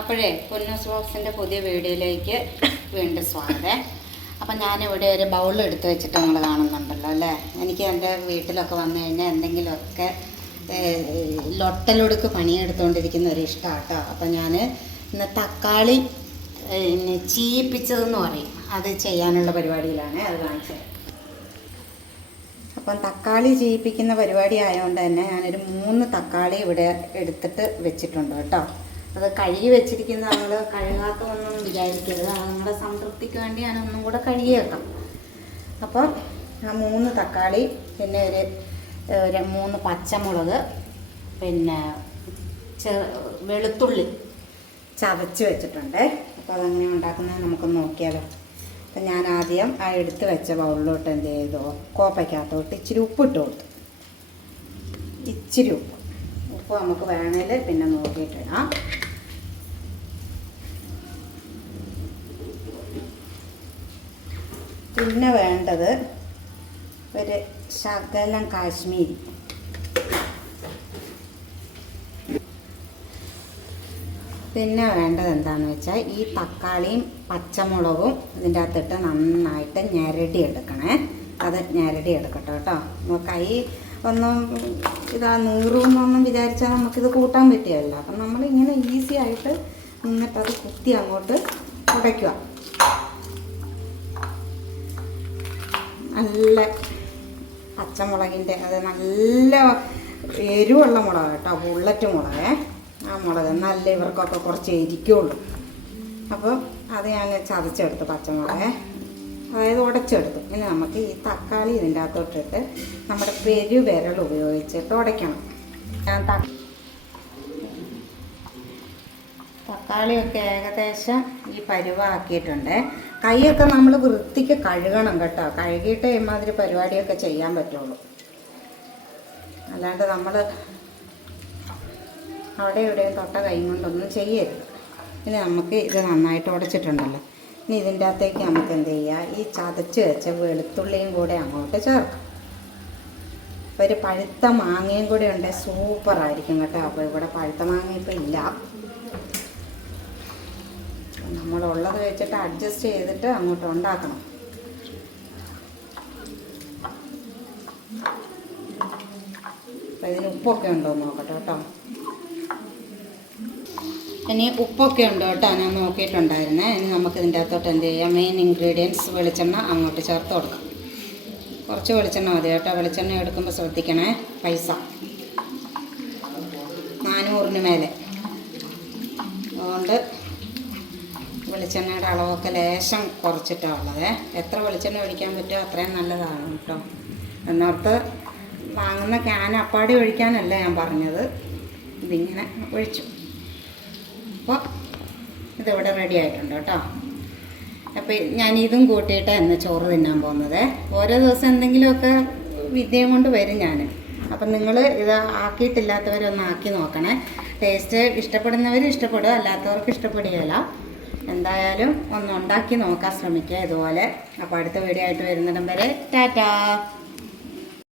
അപ്പോഴേ പൊന്നൂസ് ബോക്സിന്റെ പുതിയ വീഡിയോയിലേക്ക് വീണ്ടും സ്വാഗതം. അപ്പം ഞാനിവിടെ ഒരു ബൗൾ എടുത്ത് വെച്ചിട്ട് നിങ്ങൾ കാണുന്നുണ്ടല്ലോ അല്ലേ? എനിക്ക് എന്റെ വീട്ടിലൊക്കെ വന്നു കഴിഞ്ഞാൽ എന്തെങ്കിലുമൊക്കെ ലൊട്ടലൊടുക്ക് പണിയെടുത്തുകൊണ്ടിരിക്കുന്ന ഒരു ഇഷ്ടമാണ് കേട്ടോ അപ്പം ഞാൻ ഇന്ന് തക്കാളി പിന്നെ ചീയിപ്പിച്ചതെന്ന് പറയും. അത് ചെയ്യാനുള്ള പരിപാടിയിലാണ് അത് കാണിച്ചത് അപ്പം തക്കാളി ചീപ്പിക്കുന്ന പരിപാടി ആയതുകൊണ്ട് തന്നെ ഞാനൊരു മൂന്ന് തക്കാളി ഇവിടെ എടുത്തിട്ട് വെച്ചിട്ടുണ്ട് കേട്ടോ. അത് കഴുകി വെച്ചിരിക്കുന്ന നമ്മൾ കഴുകാത്തതൊന്നും വിചാരിക്കരുത്. അത് നമ്മുടെ സംതൃപ്തിക്ക് വേണ്ടിയാണ് ഒന്നും കൂടെ കഴുകിയേക്കാം അപ്പോൾ അപ്പം ആ മൂന്ന് തക്കാളി പിന്നെ ഒരു ഒരു മൂന്ന് പച്ചമുളക് പിന്നെ ചെറു വെളുത്തുള്ളി ചതച്ച് വെച്ചിട്ടുണ്ട്. അപ്പോൾ അതെങ്ങനെ ഉണ്ടാക്കുന്നത് നമുക്ക് നോക്കിയാലോ. അപ്പം ഞാൻ ആദ്യം ആ എടുത്ത് വെച്ച ബൗളിലോട്ട് എന്ത് ചെയ്തു? കോപ്പയ്ക്കകത്തോട്ട് ഇച്ചിരി ഉപ്പ് ഇട്ട് കൊടുത്തു. ഇച്ചിരി ഉപ്പ്. ഉപ്പ് നമുക്ക് വേണേൽ പിന്നെ നോക്കിയിട്ടിടാം പിന്നെ വേണ്ടത് ഒരു ശകലം കാശ്മീരി. പിന്നെ വേണ്ടത് എന്താണെന്ന് വെച്ചാൽ ഈ തക്കാളിയും പച്ചമുളകും ഇതിന്റെ അകത്തിട്ട് നന്നായിട്ട് ഞരടി എടുക്കണേ. അത് ഞരടി എടുക്കട്ടെ കേട്ടോ. കൈ ഒന്നും ഇതാ നൂറുമെന്നൊന്നും വിചാരിച്ചാൽ നമുക്കിത് കൂട്ടാൻ പറ്റിയല്ല അപ്പം നമ്മളിങ്ങനെ ഈസി ആയിട്ട് നിന്നിട്ട് അത് കുത്തി അങ്ങോട്ട് ഉടയ്ക്കുക. നല്ല പച്ചമുളകിന്റെ അത് നല്ല എരിവുള്ള മുളക് കേട്ടോ ബുള്ളറ്റ് മുളകേ. ആ മുളക് നല്ല ഇവർക്കൊക്കെ കുറച്ച് എരിക്കുള്ളൂ. അപ്പോൾ അത് ഞാൻ ചതച്ചെടുത്തു പച്ചമുളക്. അതായത് ഉടച്ചെടുത്തു. ഇനി നമുക്ക് ഈ തക്കാളി ഇതിന്റെ അകത്തോട്ടിട്ട് നമ്മുടെ പെരുവിരൽ ഉപയോഗിച്ചിട്ട് ഉടയ്ക്കണം. ഞാൻ ത- തക്കാളിയൊക്കെ ഏകദേശം ഈ പരുവാക്കിയിട്ടുണ്ട്. കൈയൊക്കെ നമ്മൾ വൃത്തിക്ക് കഴുകണം കേട്ടോ. കഴുകിയിട്ട് ഇമാതിരി പരിപാടിയൊക്കെ ചെയ്യാൻ പറ്റുള്ളൂ. അല്ലാണ്ട് നമ്മൾ അവിടെ ഇവിടെയും തൊട്ട കൈ കൊണ്ടൊന്നും ചെയ്യരുത്. ഇനി നമുക്ക് ഇത് നന്നായിട്ട് ഉടച്ചിട്ടുണ്ടല്ലോ. ഇനി ഇതിന്റെ അകത്തേക്ക് നമുക്ക് എന്ത് ചെയ്യുക ഈ ചതച്ച് വെച്ച വെളുത്തുള്ളിയും കൂടെ അങ്ങോട്ട് ചേർക്കാം. ഒരു പഴുത്ത മാങ്ങയും കൂടെ ഉണ്ടെങ്കിൽ സൂപ്പറായിരിക്കും കേട്ടോ. അപ്പോൾ ഇവിടെ പഴുത്ത മാങ്ങ ഇപ്പോൾ ഇല്ല. നമ്മളുള്ളത് വെച്ചിട്ട് അഡ്ജസ്റ്റ് ചെയ്തിട്ട് അങ്ങോട്ട് ഉണ്ടാക്കണം. അപ്പം ഇതിന് ഉപ്പൊക്കെ ഉണ്ടോ നോക്കട്ടെ കേട്ടോ. ഇനി ഉപ്പൊക്കെ ഉണ്ടോ കേട്ടോ? ഞാൻ നോക്കിയിട്ടുണ്ടായിരുന്നേ. ഇനി നമുക്ക് ഇതിന്റെ അകത്തോട്ട് എന്ത് ചെയ്യാം? മെയിൻ ഇൻഗ്രീഡിയൻസ് വെളിച്ചെണ്ണ അങ്ങോട്ട് ചേർത്ത് കൊടുക്കാം. കുറച്ച് വെളിച്ചെണ്ണ മതി കേട്ടോ. വെളിച്ചെണ്ണ എടുക്കുമ്പോൾ ശ്രദ്ധിക്കണേ. പൈസ. നാനൂറിന് മേലെ. അതുകൊണ്ട് വെളിച്ചെണ്ണയുടെ അളവൊക്കെ ലേശം കുറച്ചിട്ടാണ് ഉള്ളത്. എത്ര വെളിച്ചെണ്ണ ഒഴിക്കാൻ പറ്റുമോ അത്രയും നല്ലതാണ് കേട്ടോ. എന്നോർത്ത് വാങ്ങുന്ന ക്യാൻ അപ്പാടി ഒഴിക്കാനല്ല ഞാൻ പറഞ്ഞത്. ഇതിങ്ങനെ ഒഴിച്ചു. അപ്പോൾ ഇതിവിടെ റെഡി ആയിട്ടുണ്ട് കേട്ടോ. അപ്പോൾ ഞാൻ ഇതും കൂട്ടിയിട്ട് ഇന്ന് ചോറ് തിന്നാൻ പോകുന്നത്. ഓരോ ദിവസം എന്തെങ്കിലുമൊക്കെ വിദ്യയും കൊണ്ട് വരും ഞാൻ. അപ്പം നിങ്ങൾ ഇത് ആക്കിയിട്ടില്ലാത്തവരൊന്ന് ആക്കി നോക്കണേ. ടേസ്റ്റ് ഇഷ്ടപ്പെടുന്നവർ ഇഷ്ടപ്പെടുക അല്ലാത്തവർക്ക് ഇഷ്ടപ്പെടുകയില്ല. എന്തായാലും ഒന്ന് ഉണ്ടാക്കി നോക്കാൻ ശ്രമിക്കുക ഇതുപോലെ. അപ്പോൾ അടുത്ത വീഡിയോ ആയിട്ട് വരുന്നിടം വരെ ടാറ്റാ.